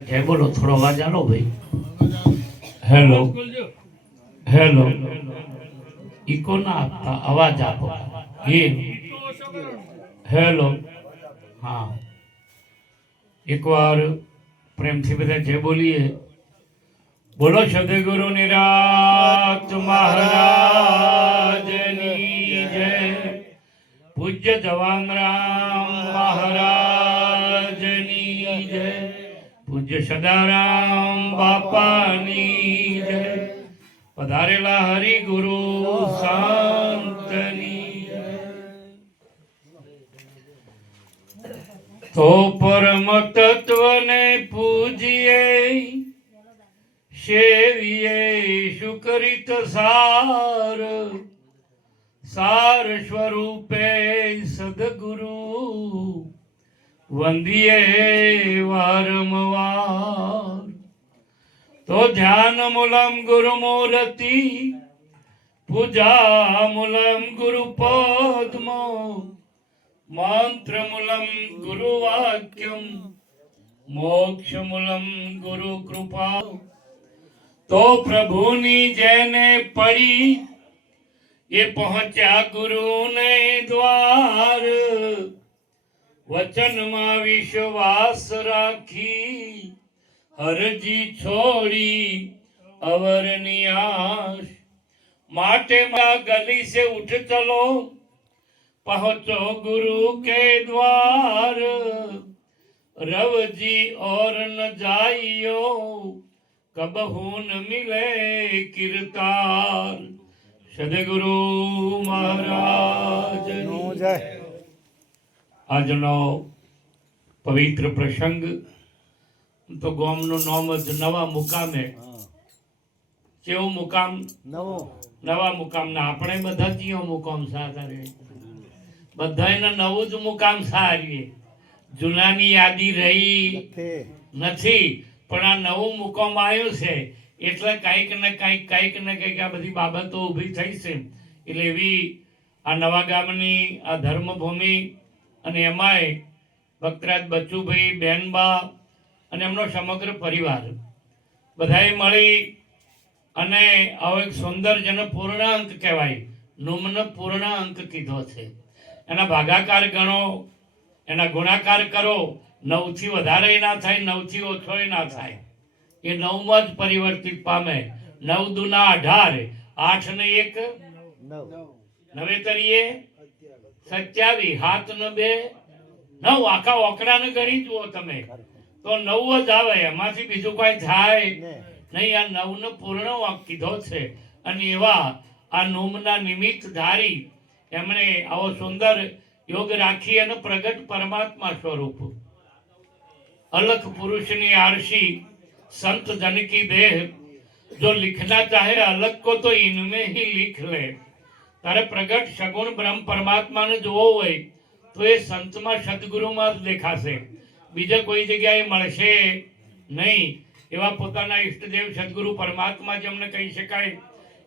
જય બોલો, થોડો અવાજ આલો ભાઈ. હેલો હેલો, ઇકો ના આપતા, અવાજ આપો. હેલો, હા, એકવાર પ્રેમથી બધા જય બોલીએ. બોલો સદગુરુ નિરાત મહારાજની જય. પૂજ્ય જવાનરામ મહારાજની જય. પૂજ્ય સદારામ બાપાની જય. પધારેલા હરિગુરુ સંતની જય. તો પરમ તત્વને પૂજીએ, સેવીએ સુકરિત સાર. સાર સ્વરૂપે સદગુરુ વંદિયે વારંવાર. તો ધ્યાન મૂલમ ગુરુ મૂર્તિ, પૂજા મૂલમ ગુરુ પદ્મો, મંત્ર મૂલમ ગુરુ વાક્યમ, મોક્ષ મૂલમ ગુરુ કૃપા. તો પ્રભુની જેને પડી, એ પહોંચ્યા ગુરુને દ્વાર. વચનમાં વિશ્વાસ રાખી, હરજી છોડી અવરની આશ. માટે ગલી સે ઉઠ ચલો, પહોંચો ગુરુ કે द्वार. रवजी और न जाइयो, कबहू न मिले किरतार. સદગુરુ મહારાજ જય. આજનો પવિત્ર પ્રસંગ તો ગામનું નામ જ નવા મુકામે. કેવું મુકામ? નવા મુકામ. ના આપણે બધા કયો મુકામ સાધારે, બધાને નવું જ મુકામ સારીએ. જૂનાની યાદી રહી નથી, પણ આ નવું મુકામ આવ્યું છે એટલે કંઈક ને કંઈક આ બધી બાબતો ઊભી થઈ છે. એટલે એવી આ નવા ગામની આ ધર્મભૂમિ, અને એમાંય ભક્તરાજ બચ્ચુભાઈ, બેનબા અને એમનો સમગ્ર પરિવાર બધાએ મળી અને આવો એક સુંદર જેને પૂર્ણાંક કહેવાય, નુમ્ન પૂર્ણાંક કીધો છે. એના ભાગાકાર ગણો, એના ગુણાકાર કરો, 9 થી વધારે ના થાય, 9 થી ઓછો ના થાય. એ 9માં જ પરિવર્તિત પામે. 9 દુના 18, 8 ને 1 9, 9 તરીએ 27, 7 ને 2 9. આખા ઓકડાને ગણી જુઓ તમે તો 9 જ આવે, એમાંથી બીજું કોઈ થાય નહીં. આ 9 ને પૂર્ણ કીધો છે. અને એવા આ નોમના નિમિત્ત ધારી એમણે આવો સુંદર યોગ રાખી અને પ્રગટ પરમાત્મા સ્વરૂપ अलख पुरुषनी आरसी संत जन की देह. जो लिखना चाहे अलग को तो इनमें ही लिख ले. तारे प्रगट सगुण ब्रह्म परमात्मा ने જોવો હોય તો એ સંતમાં સદગુરુમાં જ દેખાશે, બીજે કોઈ જગ્યાએ મળશે નહીં. એવા પોતાના ઈષ્ટદેવ સદગુરુ પરમાત્મા જેમને કહી શકાય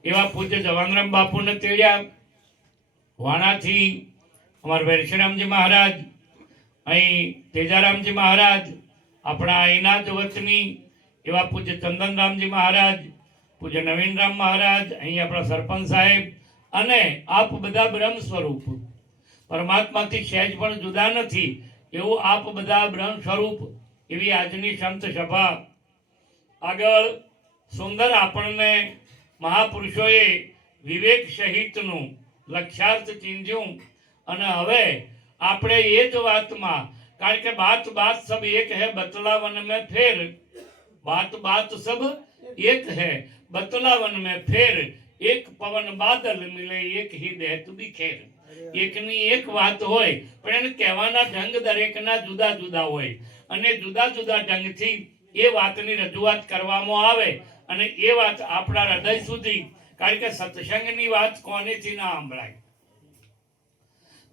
એવા પૂજ્ય જવાનરામ બાપુને તેડ્યા. વાણાથી અમારા વેરશરામજી મહારાજ, અહીં તેજારામજી મહારાજ, આપણા અહીંના જ વતની એવા પૂજ્ય ચંદનરામજી મહારાજ, પૂજ્ય નવીનરામ મહારાજ, અહીં આપણા સરપંચ સાહેબ, અને આપ બધા બ્રહ્મ સ્વરૂપ પરમાત્માથી સહેજ પણ જુદા નથી એવું આપ બધા બ્રહ્મ સ્વરૂપ. એવી આજની સંત સભા આગળ સુંદર આપણને મહાપુરુષોએ વિવેક સહિતનું લક્ષ્યાર્થ ચીંધ્યું. અને હવે આપણે એ જ વાતમાં, કારણ કે बात बात सब एक है बतलावन में फेर. बात बात सब एक है बतलावन में फेर. एक पवन बादल मिले एक ही देत बिखेर. એકની એક વાત હોય પણ એને કહેવાના ઢંગ દરેકના જુદા જુદા હોય, અને જુદા જુદા ઢંગથી એ વાતની રજૂઆત કરવામાં આવે. અને એ વાત આપણા હૃદય સુધી, કારણ કે સત્સંગની વાત કોનેથી ના સંભળાય.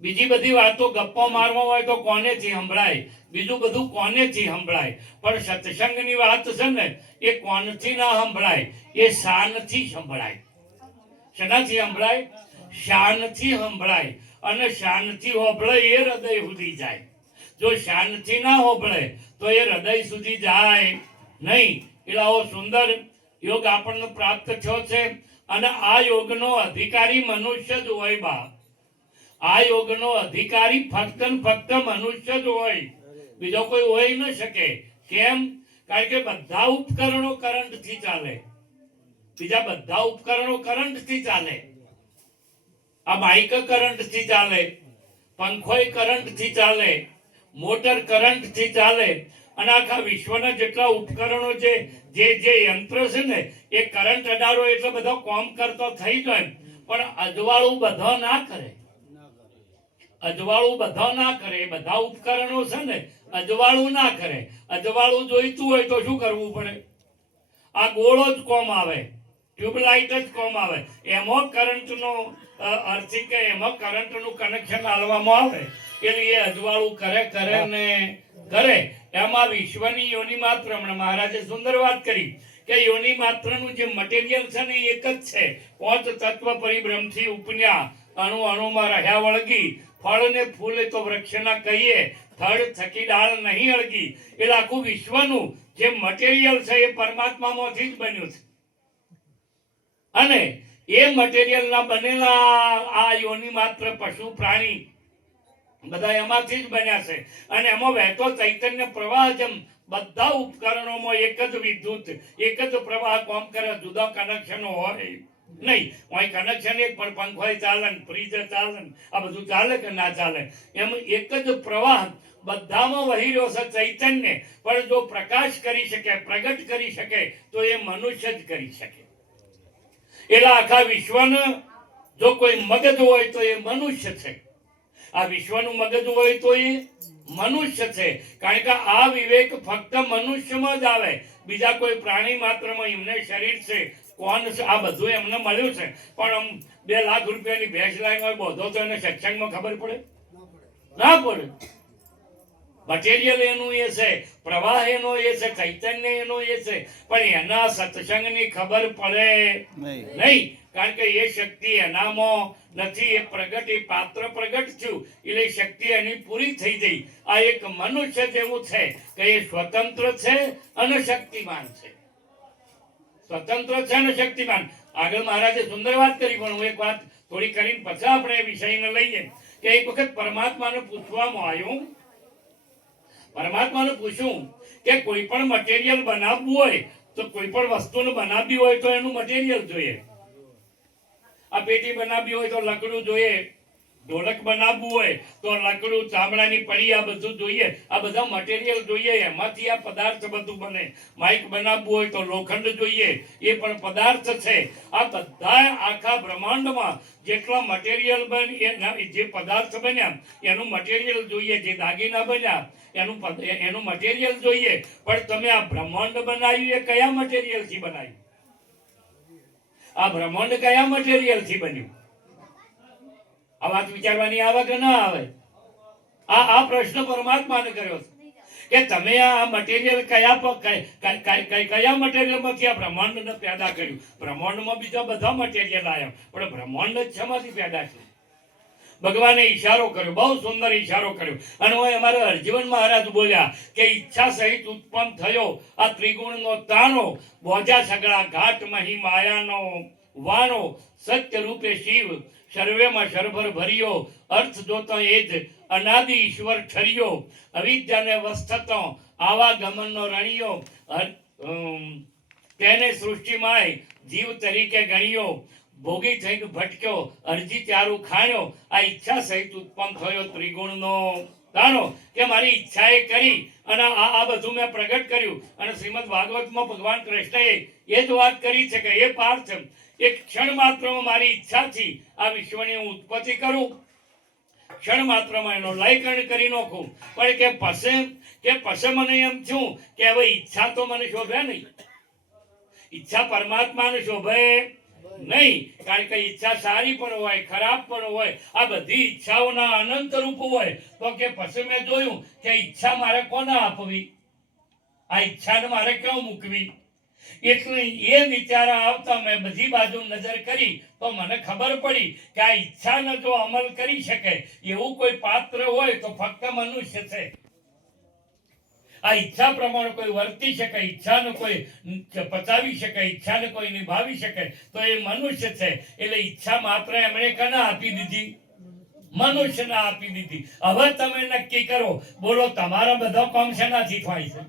બીજી બધી વાતો ગપ્પો મારવા હોય તો કોનેથી સંભળાય, બીજું બધું કોનેથી સંભળાય. પણ સત્સંગની વાત છે ને, એ કોનથી ના સંભળાય, એ શાનથી સંભળાય. શેનાથી સંભળાય? શાનથી સંભળાય. અને શાનથી હોભળે એ હૃદય સુધી જાય. જો શાનથી ના હોભળે તો એ હૃદય સુધી જાય નહીં. એટલે આવો સુંદર યોગ આપણને પ્રાપ્ત થયો છે અને આ યોગનો અધિકારી મનુષ્ય જ હોય બાપ. આ યોગનો અધિકારી ફક્ત ને ફક્ત મનુષ્ય જ હોય, બીજો કોઈ હોય ન શકે. કેમ? કારણ કે બધા ઉપકરણો કરંટથી ચાલે, બીજા બધા ઉપકરણો કરંટથી ચાલે. આ બાઇક કરંટથી ચાલે, પંખોય કરંટથી ચાલે, મોટર કરંટથી ચાલે અને આખા વિશ્વના જેટલા ઉપકરણો છે, જે યંત્ર છે ને એ કરંટ અડાડો એટલે બધો કામ કરતો થઈ જાય. પણ અજવાળું બધો ના કરે, અજવાળું બધો ના કરે. એ બધા ઉપકરણો છે ને અજવાળું ના કરે. અજવાળું જોઈતું હોય તો શું કરવું પડે? આ ગોળો જ કોમ આવે, ટ્યુબલાઇટ જ કોમ આવે. એમાં કરંટનો અર્થિંગ કે એમાં કરંટનું કનેક્શન આલવામાં આવે એટલે એ અજવાળું કરે ને કરે. એમાં વિશ્વની યોનિ માત્ર, હમણાં મહારાજે સુંદર વાત કરી કે યોનિ માત્રનું જે મટીરિયલ છે ને એક જ છે. 5 તત્વ પરિબ્રહ્મથી ઉપન્યા, અણુ અણુમાં રહ્યા વળગી, ફળ ને ફૂલ તો વૃક્ષના કહીએ, થડ થકી ડાળ નહીં અળગી. એટલે આખું વિશ્વનું જે મટીરિયલ છે એ પરમાત્મામાંથી જ બન્યું છે અને એ મટીરિયલના બનેલા આ યોનિ માત્ર પશુ પ્રાણી બધા એમાંથી જ બન્યા છે. અને એમાં વહેતો ચૈતન્ય પ્રવાહ જેમ બધા ઉપકરણોમાં એક જ વિદ્યુત, એક જ પ્રવાહ કામ કરે, જુદા કનેક્શનો હોય નહીં. અહીં કનેક્શન એક પણ પંખોય ચાલે, ફ્રીજ ચાલે, આ બધું ચાલે કે ના ચાલે? એમ એક જ પ્રવાહ બધામાં વહી રહ્યો છે ચૈતન્ય. પણ જો પ્રકાશ કરી શકે, પ્રગટ કરી શકે તો એ મનુષ્ય જ કરી શકે. એટલે આખા વિશ્વનું જો કોઈ મગજ હોય તો એ મનુષ્ય છે. આ વિશ્વનું મગજ હોય તો એ મનુષ્ય છે. કારણ કે આ વિવેક ફક્ત મનુષ્યમાં જ આવે, બીજા કોઈ પ્રાણી માત્રમાં. એમને શરીર છે, કોણ છે, આ બધું એમને મળ્યું છે. પણ આમ 2 લાખ રૂપિયાની ભેંસ લાઈન હોય બોધો તો એને સત્સંગમાં ખબર પડે? ના પડે. મટીરિયલ એનું એ છે, પ્રવાહ એનો એ છે, ચૈતન્ય એનો એ છે, પણ એના સત્સંગની ખબર પડે નહીં. કારણ કે એ શક્તિ એનામાં નથી. એ પ્રગટ, એ પાત્ર પ્રગટ થયું એટલે શક્તિ એની પૂરી થઈ ગઈ. આ એક મનુષ્ય જેવું છે કે એ સ્વતંત્ર છે અને શક્તિમાન છે. સ્વતંત્ર છે અને શક્તિમાન. આગળ મહારાજે સુંદર વાત કરી, પણ હું એક વાત થોડી કરીને પછી આપણે એ વિષયને લઈએ કે એક વખત પરમાત્માને પૂછવામાં આવ્યું, પરમાત્માને પૂછ્યું કે કોઈ પણ મટીરિયલ બનાવવું હોય તો કોઈ પણ વસ્તુને બનાવવી હોય તો એનું મટીરિયલ જોઈએ. આ પેટી બનાવવી હોય તો લાકડું જોઈએ, ઢોલક બનાવવું હોય તો લાકડું, ચામડાની પડી, આ બધું જોઈએ. આ બધા મટીરિયલ જોઈએ, એમાંથી આ પદાર્થ બધું બને. માઇક બનાવવું હોય તો લોખંડ જોઈએ, એ પણ પદાર્થ છે. આ બધા આખા બ્રહ્માંડમાં જેટલા મટીરિયલ બન્યા, જે પદાર્થ બન્યા એનું મટીરિયલ જોઈએ. જે દાગીના બન્યા એનું મટીરિયલ જોઈએ. પણ તમે આ બ્રહ્માંડ બનાવ્યું એ કયા મટીરિયલથી બનાવ્યું? આ બ્રહ્માંડ કયા મટીરિયલથી બન્યું? આ વાત વિચારવાની આવે કે ના આવે? આ પ્રશ્ન પરમાત્માને કર્યો છે કે તમે આ મટીરિયલ કયા મટીરિયલમાંથી આ બ્રહ્માંડને પેદા કર્યું? બ્રહ્માંડમાં બીજા બધા મટીરિયલ આવ્યા, પણ બ્રહ્માંડ જ શેમાંથી પેદા છે? ભગવાને ઈશારો કર્યો, બહુ સુંદર ઈશારો કર્યો. અને હું અમારા હરજીવન મહારાજ બોલ્યા કે ઈચ્છા સહિત ઉત્પન્ન થયો આ ત્રિગુણનો તાનો, બોજા સગળા ઘાટ મહી માયાનો વાણો, સત્ય રૂપે શિવ સર્વેમાં સરભર ભર્યો, અર્થ જોતો એ જ અનાદિ ઈશ્વર ઠર્યો, અવિદ્યાને વસ્તતો આવા ગમનનો રણિયો, તેને સૃષ્ટિમાંય જીવ તરીકે ગણ્યો, ભોગી થઈને ભટક્યો, અરજી ચારું ખાણ્યો. આ ઈચ્છા સહિત ઉત્પન્ન થયો ત્રિગુણનો તાનો કે મારી ઈચ્છાએ કરી અને આ બધું મેં પ્રગટ કર્યું. અને શ્રીમદ ભાગવતમાં ભગવાન કૃષ્ણએ એ જ વાત કરી છે કે એ પાર્થ, એક ક્ષણ માત્રમાં મારી ઈચ્છાથી આ વિશ્વની હું ઉત્પત્તિ કરું, ક્ષણ માત્રમાં એનો લયકરણ કરી નાખું. પણ કે પછી મને એમ થયું કે હવે ઈચ્છા તો મને શોભે નહીં, ઈચ્છા પરમાત્માને શોભે નહીં. કારણ કે ઈચ્છા સારી પણ હોય, ખરાબ પણ હોય, આ બધી ઈચ્છાઓના અનંત રૂપ હોય. તો કે પછી મેં જોયું કે ઈચ્છા મારે કોને આપવી, આ ઈચ્છાને મારે ક્યાં મૂકવી? એટલે એ વિચાર આવતા મેં બધી બાજુ નજર કરી તો મને ખબર પડી કે આ ઈચ્છાને જો અમલ કરી શકે એવું કોઈ પાત્ર હોય તો ફક્ત મનુષ્ય છે. આ ઈચ્છા પ્રમાણે કોઈ વર્તી શકે, ઈચ્છાને કોઈ પચાવી શકે, ઈચ્છાને કોઈ નિભાવી શકે તો એ મનુષ્ય છે. એટલે ઈચ્છા માત્ર એમણે કના આપી દીધી? મનુષ્યને આપી દીધી. હવે તમે નક્કી કરો, બોલો તમારા બધા કામ શેનાથી થાય છે?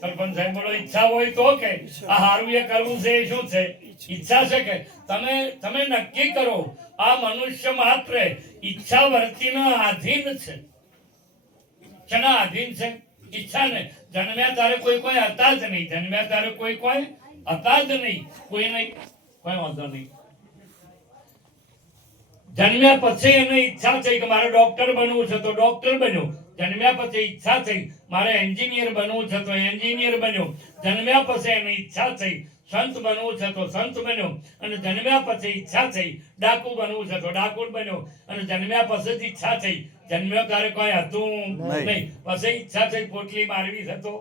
સરપંચ સાહેબ બોલો, ઈચ્છા હોય તો કે આ હારું એ કરવું છે એ શું છે? ઈચ્છા છે કે તમે નક્કી કરો. આ મનુષ્ય માત્ર ઈચ્છા વર્તીના આધીન છે. શેના આધીન છે? ઈચ્છા ને. જન્મ્યા તારે કોઈ હતા જ નહીં. જન્મ્યા તારે કોઈ હતા જ નહીં. કોઈ નહીં, કોઈ વાંધો નહીં. જન્મ્યા પછી એને ઈચ્છા થઈ કે મારે ડોક્ટર બનવું છે તો ડોક્ટર બન્યો. જન્મ્યા પછી ઈચ્છા થઈ મારે એન્જિનિયર બનવું છે તો એન્જિનિયર બન્યો. જન્મ્યા પછી એને ઈચ્છા થઈ સંત બનવું છે તો સંત બન્યો. અને જન્મ્યા પછી ઈચ્છા થઈ ડાકુ બનવું છે તો ડાકુ બન્યો. અને જન્મ્યા પછી જ ઈચ્છા થઈ, જન્મ્યો ત્યારે કોઈ હતું નહીં, પછી ઈચ્છા થઈ પોટલી મારવી છે તો.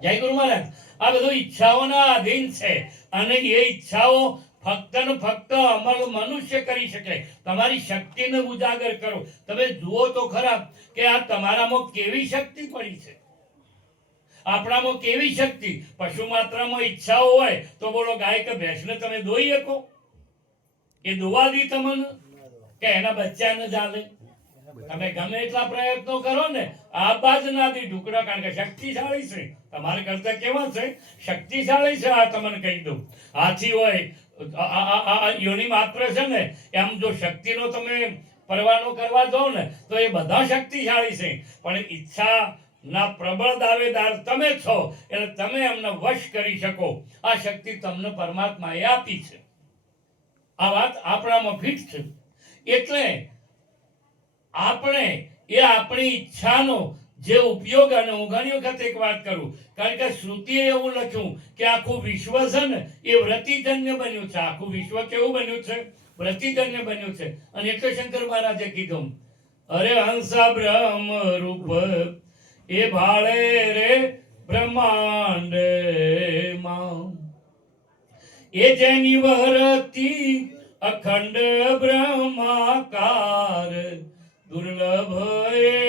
જય ગુરુ મહારાજ. આ બધું ઈચ્છાઓના આધીન છે. અને એ ઈચ્છાઓ ફક્ત ને ફક્ત અમલ મનુષ્ય કરી શકે. તમારી શક્તિને ઉજાગર કરો. તમે જુઓ તો ખરા કે આ તમારામાં કેવી શક્તિ પડી છે, આપણામાં કેવી શક્તિ. પશુ માત્રમાં ઈચ્છાઓ હોય તો બોલો ગાય કે ભેંસને તમે દોઈ શકો? એ દોવા દી તમને કે એના બચ્ચાને ચાલે? તમે ગમે એટલા પ્રયત્નો કરો ને, આ બાજ ના દી ઢુકડા, કારણ કે શક્તિશાળી છે. તમારે કરતા કેવા છે? શક્તિશાળી છે. આ તમને કહી દઉં, હાથી હોય યોની માત્ર છે ને, એમ જો શક્તિનો તમે પરવાનો કરવા જાઓ ને તો એ બધા શક્તિશાળી છે. પણ ઈચ્છા ના પ્રબળ દાવેદાર તમે છો, એટલે તમે એમને વશ કરી શકો. આ શક્તિ તમને પરમાત્માએ આપી છે. આ વાત આપણામાં ફિટ છે. એટલે આપણે એ આપણી ઈચ્છાનો જે ઉપયોગ, અને હું ઘણી વખત એક વાત કરું, કારણ કે શ્રુતિએ એવું લખ્યું કે આખું વિશ્વ છે ને એ વ્રતિજન્ય બન્યું છે. આખું વિશ્વ કેવું બન્યું છે? વ્રતિજન્ય બન્યું છે. અને એટલે શંકર મહારાજે કીધું, અરે હંસા બ્રહ્મ રૂપ એ ભાળે રે બ્રહ્માંડ માં, એ જેની વહરતી અખંડ બ્રહ્માકાર, દુર્લભ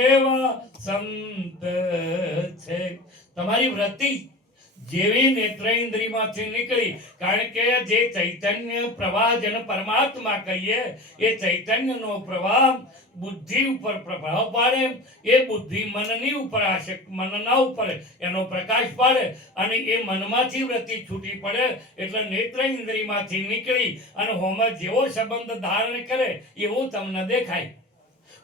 એવા સંત છે. તમારી વૃત્તિ જેવી નેત્રેન્દ્રિયમાંથી નીકળી, કારણ કે જે ચૈતન્ય પ્રવાહ જેને પરમાત્મા કહીએ, એ ચૈતન્યનો પ્રવાહ બુદ્ધિ ઉપર પ્રભાવ પાડે. એ બુદ્ધિ મનની ઉપર મનના ઉપર એનો પ્રકાશ પાડે. અને એ મનમાંથી વૃત્તિ છૂટી પડે એટલે નેત્રેન્દ્રિયમાંથી નીકળી અને હોમાં જેવો સંબંધ ધારણ કરે એવું તમને દેખાય.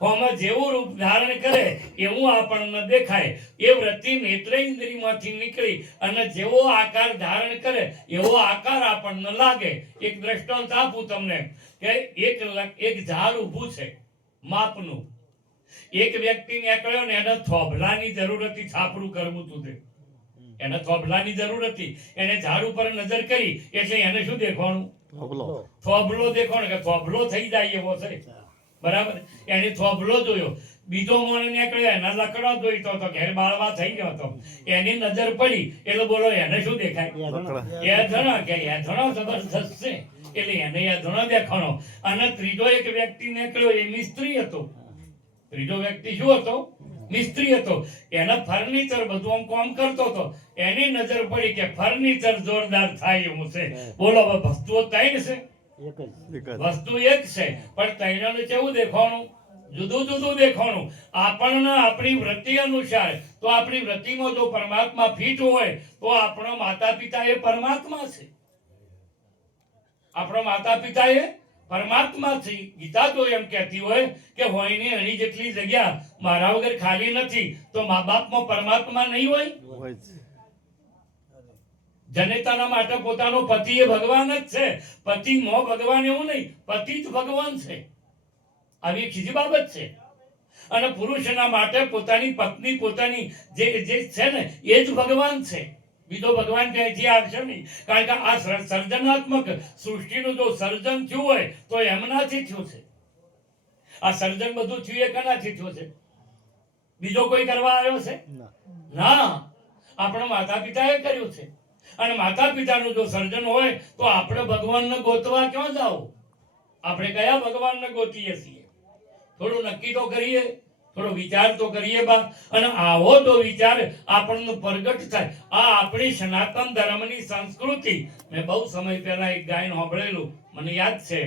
હોમાં જેવું રૂપ ધારણ કરે એવું આપણને દેખાય. એ વૃત્તિ નેત્રેન્દ્રિયમાંથી નીકળી અને જેવો આકાર ધારણ કરે એવો આકાર આપણને લાગે. એક દ્રષ્ટાંત આપું તમને કે એક ઝાડ ઊભું છે માપનું. એક વ્યક્તિ નીકળ્યો ને એને થોભલાની જરૂર હતી, છાપરું કરવું હતું તે. એને થોભલાની જરૂર હતી. એને ઝાડ ઉપર નજર કરી એટલે એને શું દેખવાનું? થોભલો દેખવાનો, કે થોભલો થઈ જાય એવો છે. બરાબર? એને થોભલો જોયો. બીજો મોણ નીકળ્યો, એના લકડો જોઈતો હતો, ઘેર બાળવા થઈ ગયો હતો. એની નજર પડી એટલે બોલો એને શું દેખાય? એધણો. કે એધણો જબરદસ્ત છે એટલે એને એધણો દેખાણો. અને ત્રીજો એક વ્યક્તિ નીકળ્યો, એ મિસ્ત્રી હતો. ત્રીજો વ્યક્તિ શું હતો? મિસ્ત્રી હતો. એના ફર્નિચર બધું આમ કામ કરતો હતો. એની નજર પડી કે ફર્નિચર જોરદાર થાય એવું છે. બોલો હવે વસ્તુઓ ત્રણ છે, વસ્તુ એક છે, પણ ત્રણને કેવું દેખાણું? જુદું જુદું દેખાણું. આપણને આપણી વૃત્તિ અનુસાર, તો આપણી વૃત્તિમાં જો પરમાત્મા ફિટ હોય તો આપણો માતા પિતા એ પરમાત્મા છે. આપણો માતા પિતા એ પરમાત્મા છે. ગીતા તો એમ કહેતી હોય કે હોયની અણી જેટલી જગ્યા મારા વગર ખાલી નથી. તો મા બાપમાં પરમાત્મા નહીં હોય? જનેતાના માટે પોતાનો પતિ એ ભગવાન જ છે. પતિ મો ભગવાન એવું નહીં, પતિ જ ભગવાન છે. આવી ખીજી બાબત છે. અને પુરુષના માટે પોતાની પત્ની, પોતાની જે છે ને એ જ ભગવાન છે. બીજો ભગવાન ક્યાંયથી આવશે નહીં. કારણ કે આ સર્જનાત્મક સૃષ્ટિનું જો સર્જન થયું હોય તો એમનાથી થયું છે. આ સર્જન બધું થયું એ કનાથી થયું છે? બીજો કોઈ કરવા આવ્યો છે? ના, આપણા માતા પિતાએ કર્યું છે. અને માતા પિતાનું જો સર્જન હોય તો આપણે ભગવાનને ગોતવા ક્યાં જાવ? આપણે કયા ભગવાનને ગોતીએ છીએ? થોડું નક્કી તો કરીએ, થોડો વિચાર તો કરીએ બા. અને આવો તો વિચાર આપણને પ્રગટ થાય. આ આપણી સનાતન ધર્મની સંસ્કૃતિ. મેં બહુ સમય પહેલા એક ગાયન સાંભળેલું, મને યાદ છે,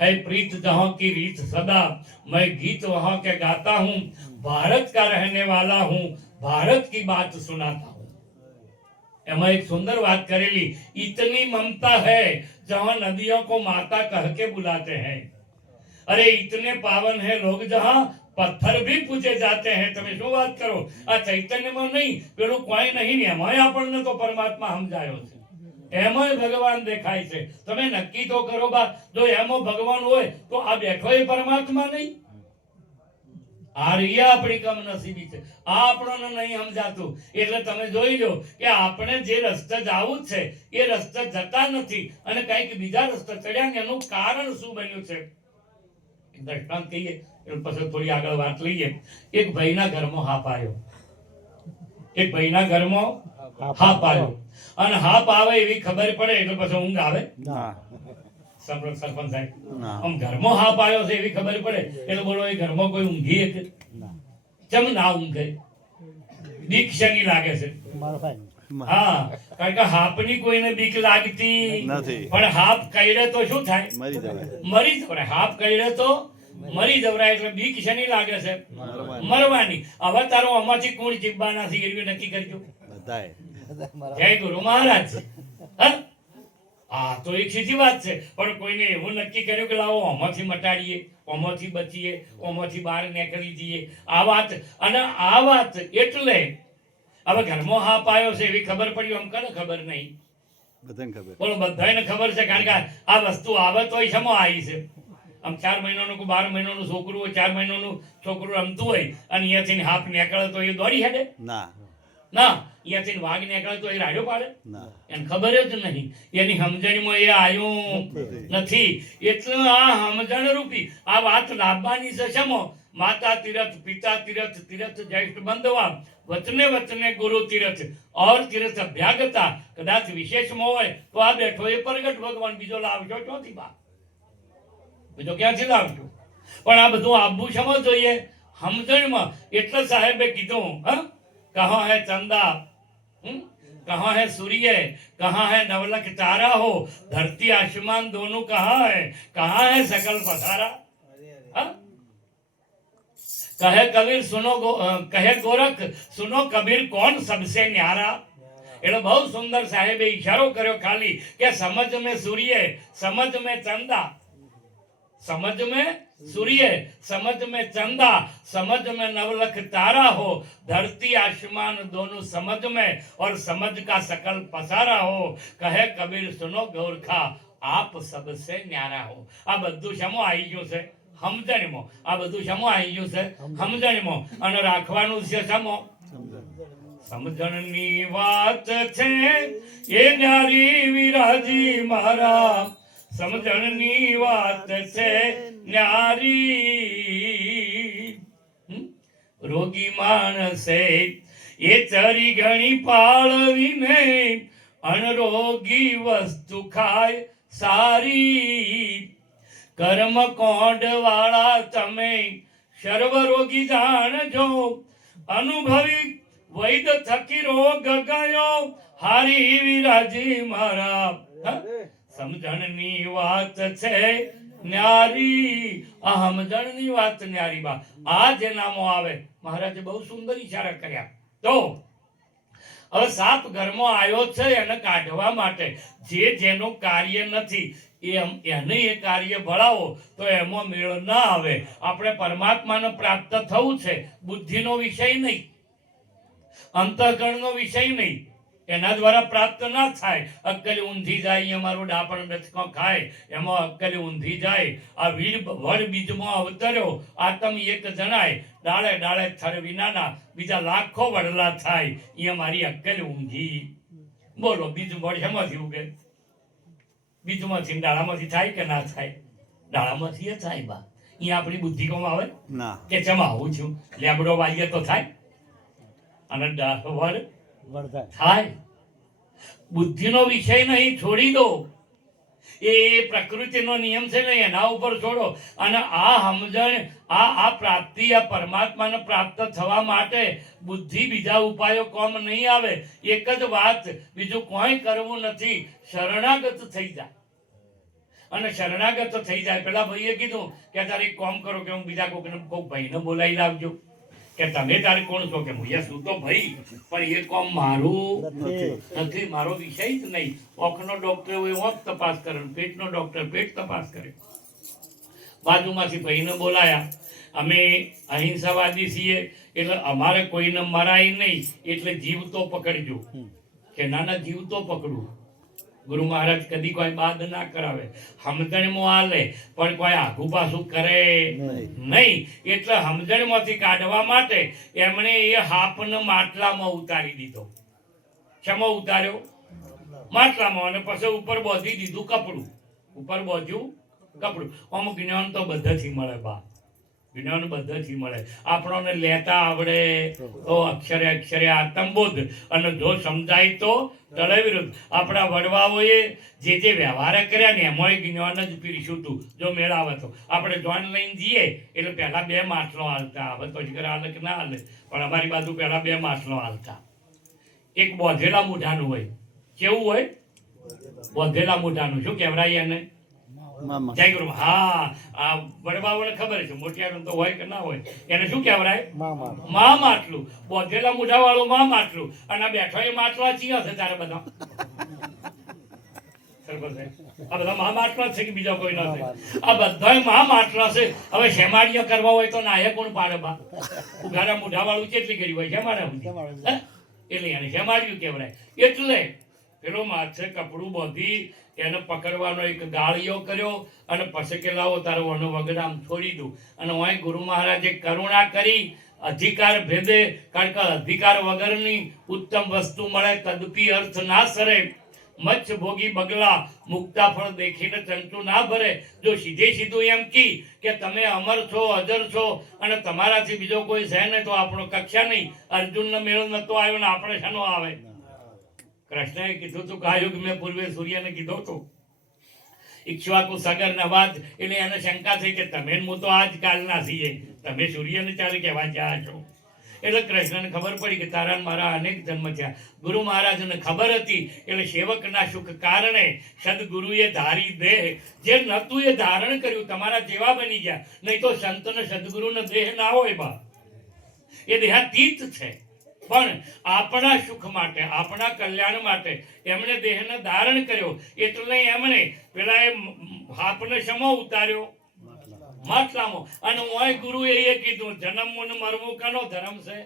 है प्रीत जहां की रीत सदा, मैं गीत वहां के गाता हूं, भारत का रहने वाला हूं, भारत की बात सुनाता हूं. एમાં एक सुंदर बात करेली, इतनी ममता है जहां नदियों को माता कह के बुलाते हैं. अरे इतने पावन है लोग जहां પથ્થર ભી પૂજે જાતે हैं. તમે શું વાત કરો? આ ચૈતન્યમાં નહીં, પેલું કોઈ નહીં ને એમાંય આપણને તો પરમાત્મા સમજાયો છે, એમાંય ભગવાન દેખાય છે. તમે નક્કી તો કરો બા, જો એમાં ભગવાન હોય તો આ બેઠો એ પરમાત્મા નહીં? આ રિયા આપણી કમનસીબી છે, આ આપણને નહીં સમજાતું. એટલે તમે જોઈ લો કે આપણે જે રસ્તે જવું છે એ રસ્તે જતા નથી અને કંઈક બીજા રસ્તે ચડ્યા ને એનું કારણ શું બન્યું છે દ્રષ્ટાંત કહીએ પછી થોડી આગળ વાત લઈએ. એક ભાઈના ઘરમાં હાપ આવ્યો, એક ભાઈના ઘરમાં હાપ આવ્યો અને હાપ આવે એવી ખબર પડે એટલે પછી ઊંઘ આવે? સરપંચ સાહેબ, આમ ઘરમાં હાપ આવ્યો છે એવી ખબર પડે એટલે બોલો એ ઘરમાં કોઈ ઊંઘી કે કેમ ના ઊંઘે? બીક શેની લાગે છે? હા, કારણ કે હાપની કોઈને બીક લાગતી નથી, પણ હાપ કઈડે તો શું થાય? મરી જવરાય. હાપ કઈડે તો મરી જવરાય. એટલે બીક શેની લાગે છે? મરવાની. હવે તારો આમાંથી કોણ જીવવાના છે એ નક્કી કરજો. જય ગુરુ મહારાજ. હા, તો એક સીધી વાત છે, પણ કોઈને એવું નક્કી કર્યું કે લાવો આમાંથી મટાડીએ, આમાંથી બચીએ, આમાંથી બહાર નીકળી જઈએ. આ વાત, અને આ વાત એટલે હવે ઘરમાં હાપ આવ્યો છે એવી ખબર પડી, આમ કને ખબર નહીં? બધાને ખબર. બોલો, બધાને ખબર છે, કારણ કે આ વસ્તુ આવે તો શેમાં આવી છે? આમ 4 મહિનાનું કે 12 મહિનાનું છોકરું હોય, 4 મહિનાનું છોકરું રમતું હોય અને અહીંયાથી હાપ નીકળે તો એ દોડી હેડે? ના, અહીંયાથી વાઘ નીકળે તો એ રાડ્યો પાડે? એને ખબર જ નહીં. એની સમજણમાં એ આવ્યું નથી. એટલે આ સમજણ રૂપી આ વાત લાવવાની છે શેમાં? માતા તીરથ, પિતા તીરથ, તીરથ જ્યેષ્ઠ બંધવા, વચને વચને ગુરુ તીરથ ઓર તીરથ અભ્યાગતા. કદાચ વિશેષમાં હોય તો આ બેઠો એ પ્રગટ ભગવાન. બીજો લાવજો ચોથી બા, બીજો ક્યાંથી લાવજો? પણ આ બધું આપવું શેમાં જોઈએ? સમજણમાં. એટલે સાહેબે કીધું, કહા હે ચંદા, कहाँ है सूर्य, कहाँ है नवलख तारा हो, धरती आसमान दोनों कहाँ है, कहाँ है सकल पसारा. कहे कबीर सुनो कहे गोरख सुनो कबीर कौन सबसे न्यारा. એટલે બહુ સુંદર સાહેબે ઈશારો કર્યો ખાલી કે સમજ में सूर्य, समझ में चंदा, समझ में सूर्य, समझ में चंदा, समझ में नवलख तारा हो, धरती आसमान दोनों समझ में और समझ का सकल पसारा हो. कहे कबीर सुनो गोरखा आप सबसे न्यारा हो. આ બધું શેમાં આવી ગયું છે? સમજણમાં. આ બધું શેમાં આવી ગયું છે? સમજણમાં. અને રાખવાનું છે શેમાં? સમજણની વાત છે એ ન્યારી વિરાજી મારા, સમજણની વાત છે ન્યારી. રોગી માણસે એ ચરી ઘણી પાળવીને અનરોગી વસ્તુ ખાય સારી. કર્મ કોંડ વાળા તમે સર્વરોગી જાણજો, અનુભવી વૈદ થકી રોગ ગયો હારી વિરાજી મારા. સમજણની વાત છે ન્યારી. આ સમજણની વાત ન્યારી બા. આ જે નામો આવે મહારાજે બહુ સુંદર ઈશારા કર્યા. તો હવે સાપ ઘરમાં આવ્યો છે એને કાઢવા માટે જે જેનું કાર્ય નથી એને એ કાર્ય ભળાવો તો એમાં મેળ ના આવે. આપણે પરમાત્માને પ્રાપ્ત થવું છે, બુદ્ધિનો વિષય નહીં, અંતઃકરણનો વિષય નહીં, એના દ્વારા પ્રાપ્ત ના થાય. અક્કલ ઊંધી જાય, અમારું ડાપણ ડચકો ખાય, એમાં અક્કલ ઊંધી જાય. આ વડ બીજમાં અવતર્યો આતમ એક જણાય, ડાળે ડાળે થર વિનાના બીજા લાખો વડલા થાય. એ મારી અક્કલ ઊંધી. બોલો, બીજું વડ શેમાંથી ઉગે? બીજમાંથી ડાળામાંથી થાય કે ના થાય? ડાળામાંથી એ થાય બા. અહીંયા આપણી બુદ્ધિ કોમ આવે કે ચમા આવું છું લેબડો વાઈએ તો થાય અને વડ થાય. બુદ્ધિનો વિષય નહીં, છોડી દો. એ પ્રકૃતિનો નિયમ છે ને એના ઉપર છોડો. અને આ સમજણ, આ પ્રાપ્તિ, આ પરમાત્માને પ્રાપ્ત થવા માટે બુદ્ધિ બીજા ઉપાયો કોમ નહીં આવે. એક જ વાત, બીજું કોઈ કરવું નથી, શરણાગત થઈ જાય. અને શરણાગત થઈ જાય. પેલા ભાઈએ કીધું કે તારે એક કામ કરો કે હું બીજા કોઈક ભાઈને બોલાવી લાવજો. કે તમે તારે કોણ છો? કે હું શું તો ભાઈ, પણ એ કામ મારું નથી, મારો વિષય જ નહીં. ઓખનો ડોક્ટર હોય ઓખ તપાસ કરે, પેટનો ડોક્ટર પેટ તપાસ કરે. બાજુમાંથી ભાઈને બોલાયા. અમે અહિંસાવાદી છીએ એટલે અમારે કોઈને મરાય નહીં, એટલે જીવ તો પકડજો. કે નાના જીવ તો પકડું. ગુરુ મહારાજ કદી કોઈ બાદ ના કરાવે, સમજણમાં આલે, પણ કોઈ આઘું પાછું કરે નહીં. એટલે સમજણમાંથી કાઢવા માટે એમણે એ હાપને માટલામાં ઉતારી દીધો. શેમાં ઉતાર્યો? માટલામાં. અને પછી ઉપર બોધી દીધું કપડું. ઉપર બોધ્યું કપડું. અમુક જ્ઞાન તો બધાથી મળે બા, જ્ઞાન બધાથી મળે. આપણને લેતા આવડે તો અક્ષરે અક્ષરે આત્મબોધ, અને જો સમજાય તો ટળે વિરુદ્ધ. આપણા વડવાઓએ જે જે વ્યવહાર કર્યા ને એમાં જ્ઞાન જ પીરસ્યું હતું. જો મેળાવે તો આપણે જોન લઈને જઈએ એટલે પહેલા 2 માટલો હાલતા. હવે તો શીખર હાલે કે ના હાલે, પણ અમારી બાજુ પહેલા 2 માટલો હાલતા. એક બોધેલા મૂઢાનું હોય. કેવું હોય? બોધેલા મૂઢાનું. શું કહેવાય એને? જય ગુરુ. હા, આ વડવાઓને ખબર છે, મોટિયાનું તો હોય કે ના હોય. એને શું કહેવાય? મા માટલું. બોધેલા મૂઢા વાળું મા માટલું. અને બેઠો એ માટલા ચિયા છે તારે બધા? આ બધા મા માટલા છે કે બીજા કોઈ નથી? આ બધા મા માટલા છે. હવે શેમાડીઓ કરવા હોય તો નાહે કોણ પાડે બા? ઉઘાડા મૂઢા વાળું કેટલી કરી હોય શેમાડે? એટલે એને શેમાડ્યું કહેવાય. એટલે પેલો માથે કપડું બાંધી એને પકડવાનો એક ગાળિયો કર્યો. અને પછી કે લાવો તારો વનો વગડામ છોડી દઉં. અને હું ગુરુ મહારાજે કરુણા કરી અધિકાર ભેદે, કારણ કે અધિકાર વગરની ઉત્તમ વસ્તુ મળે તદપી અર્થ ના સરે. મચ્છ ભોગી બગલા મુક્તા ફળ દેખીને ચંચુ ના ભરે. જો સીધે સીધું એમ કી કે તમે અમર છો, અજર છો, અને તમારાથી બીજો કોઈ છે નહીં, તો આપણો કક્ષા નહીં. અર્જુનનો મેળો નતો આવ્યો ને આપણે શાનો આવે? કૃષ્ણએ કીધું હતું કે આ યુગ મેં પૂર્વે સૂર્યને કીધો હતો. ઈક્ષ્વાકુ સાગર નવાજ. એટલે એને શંકા થઈ કે તમે હું તો આજકાલના છીએ, તમે સૂર્યને ચાલે કહેવા જ્યાં છો. એટલે કૃષ્ણને ખબર પડી કે તારા મારા અનેક જન્મ થયા. ગુરુ મહારાજને ખબર હતી. એટલે સેવકના સુખ કારણે સદગુરુએ ધારી દેહ, જે નતું એ ધારણ કર્યું. તમારા જેવા બની ગયા. નહીં તો સંતને સદગુરુનો દેહ ના હોય બા, એ દેહાતીત છે. પણ આપણા સુખ માટે, આપણા કલ્યાણ માટે એમણે દેહને ધારણ કર્યો. એટલે એમણે પેલા એ હાપને શમો ઉતાર્યો? માટલામાં. અને ઓય ગુરુએ એ કીધું જન્મવું ને મરવું કનો ધર્મ છે?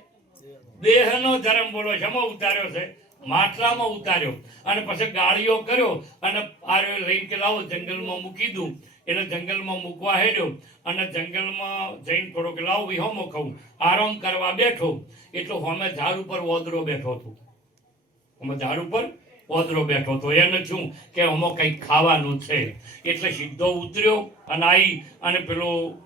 દેહનો ધર્મ. બોલો શમો ઉતાર્યો છે? માટલામાં ઉતાર્યો. અને પછી ગાળિયો કર્યો. અને આ લઈને કે લાવો જંગલમાં મૂકી દઉં. એટલે જંગલમાં મૂકવા હેડ્યો. અને જંગલમાં જઈને થોડોક લાવો વિહોમો ખાવું, આરામ કરવા બેઠો. એટલે હોમે ઝાડ ઉપર ઓદરો બેઠો હતો. હોમે ઝાડ ઉપર ઓદરો બેઠો હતો. એને શું કે હોમો કંઈક ખાવાનું છે. એટલે સીધો ઉતર્યો અને આવી અને પેલું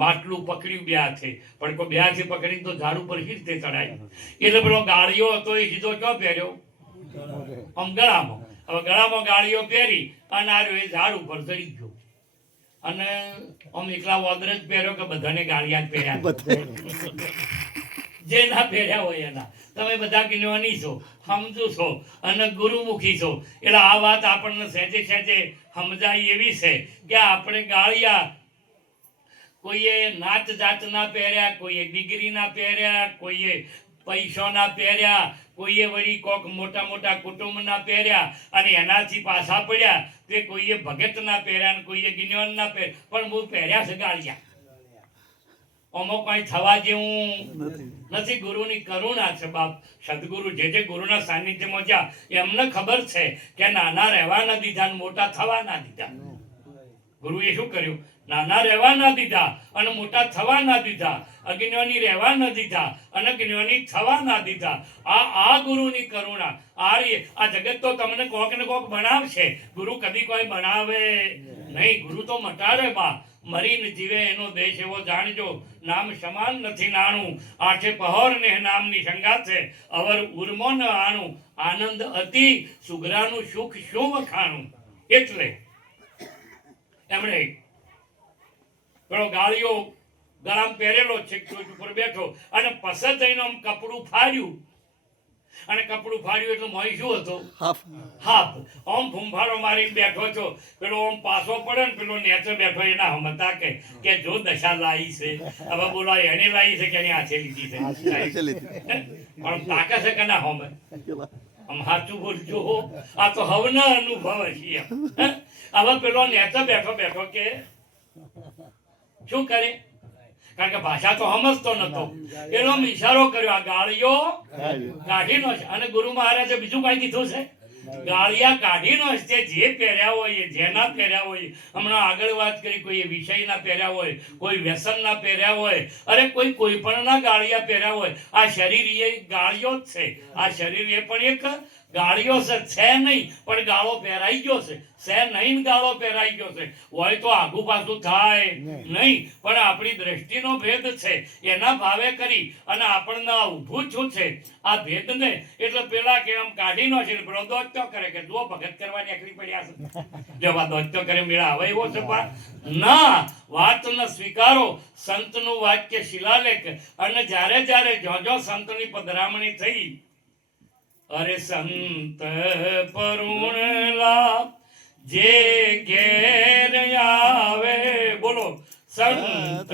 માટલું પકડ્યું બે હાથે. પણ કોઈ બે હાથે પકડીને તો ઝાડ ઉપર શી રીતે ચડાય? એટલે પેલો ગાળિયો હતો એ સીધો ક્યાં પહેર્યો? આમ ગળામાં. હવે ગળામાં ગાળિયો પહેરી અને આવ્યો એ ઝાડ ઉપર ચડી ગયો. અને આમ એકલા ઓદર જ પહેર્યો કે બધાને ગાળિયા જ પહેર્યા? જે ના પહેર્યા હોય એના. તમે બધા જ્ઞાની છો, સમજુ છો અને ગુરુમુખી છો. એટલે આ વાત આપણને સહેજે સહેજે સમજાય એવી છે કે આપણે ગાળિયા કોઈએ નાત જાત ના પહેર્યા, કોઈએ ડિગ્રી ના પહેર્યા, કોઈએ પૈસો ના પહેર્યા, કોઈએ વળી કોક મોટા મોટા કુટુંબ ના પહેર્યા અને એનાથી પાછા પડ્યા. તે કોઈએ ભગત ના પહેર્યા ને કોઈએ જ્ઞાન ના પહેર્યા, પણ હું પહેર્યા છે ગાળિયા. આમાં કઈ થવા જેવું નથી. ગુરુની કરુણા છે બાપ. સદગુરુ જે જે ગુરુના સાનિધ્યમાં જ્યાં એમને ખબર છે કે નાના રહેવા ના દીધા ને મોટા થવા ના દીધા. ગુરુએ શું કર્યું? નાના રહેવા ના દીધા અને મોટા થવા ના દીધા. અજ્ઞાની રહેવા ના દીધા અને જ્ઞાની થવા ના દીધા. આ ગુરુની કરુણા. આ જગત તો તમને કોક ને કોક બનાવશે. ગુરુ કદી કોઈ બનાવે નહીં. ગુરુ તો મટાડે બા. મરીને જીવે એનો દેશ એવો જાણજો. નામ સમાન નથી નાણું, આઠે પહોર ને નામની સંગાત છે. અવર ઉર્મો ન આણું, આનંદ અતિ સુગરાનું સુખ શું વખાણું. એટલે એમણે પેલો ગાળીઓ ગળામાં પહેરેલો છે ટોચ ઉપર બેઠો અને પસંદ થઈને આમ કપડું ફાડ્યું અને કપડું ફાડ્યું એટલે મોય શું હતો હાફ આમ ફૂંફાડો મારીને બેઠો છો પેલો આમ પાછો પડે ને પેલો નેચે બેઠો એના હમતા કે જો દશા લાવી છે હવે બોલો એને લાવી છે કે એની હાથે લીધી છે પણ તાકે છે કે ના હમે આમ સાચું બોલજો આ તો હવના અનુભવ છે હવે પેલો નેચે બેઠો બેઠો કે શું કરે કારણ કે ભાષા તો સમજતો નતો એનો ઈશારો કર્યો આ ગાળીઓ કાઢીનો છે અને ગુરુ મહારાજે બીજું કઈ કીધું છે ગાળિયા કાઢીનો છે જે પહેર્યા હોય જેના પહેર્યા હોય હમણાં આગળ વાત કરી કોઈ વિષયના પહેર્યા હોય કોઈ વ્યસનના પહેર્યા હોય અરે કોઈ પણ ના ગાળિયા પહેર્યા હોય આ શરીર એ ગાળિયો જ છે આ શરીર એ પણ એક ગાળિયો છે નહીં પણ ગાળો પહેરાઈ ગયો છે નહીં ગાળો પહેરાઈ ગયો છે હોય તો આગુ પાછું થાય નહીં પણ આપણી દ્રષ્ટિનો ભેદ છે એના ભાવે કરી અને આપણને ઊભું છું છે આ ભેદને એટલે પેલા કે આમ કાઢી નો છે પેલો દોડતો કરે કે જો ભગત કરવાની આખરી પડ્યા છે જેવા દોડતો કરે મેળા હવે એવો છે ના વાતને સ્વીકારો સંતનું વાક્ય શિલાલેખ અને જ્યારે જ્યારે જો સંતની પધરામણી થઈ અરે સંત પરુણલા જે ઘેર આવે બોલો સંત